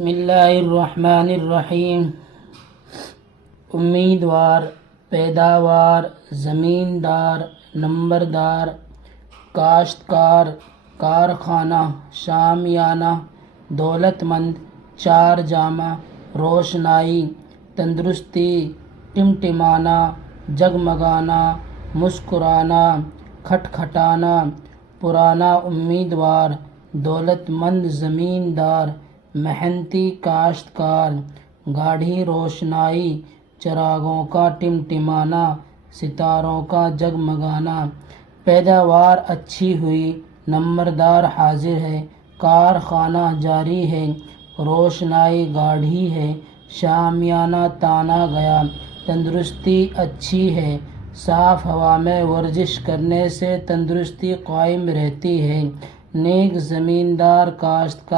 بسم اللہ الرحمن الرحیم۔ امیدوار، پیداوار، زمیندار، نمبردار، کاشتکار، کارخانہ، شامیانہ، دولت مند، چار جامہ، روشنائی، تندرستی، ٹمٹمانا، جگمگانا، مسکرانا، کھٹکھٹانا، پرانا امیدوار، دولت مند زمیندار، محنتی کاشتکار، گاڑھی روشنائی، چراغوں کا ٹمٹمانا، ستاروں کا جگمگانا۔ پیداوار اچھی ہوئی، نمبردار حاضر ہے، کارخانہ جاری ہے، روشنائی گاڑھی ہے، شامیانہ تانا گیا، تندرستی اچھی ہے، صاف ہوا میں ورزش کرنے سے تندرستی قائم رہتی ہے، نیک زمیندار کاشتکار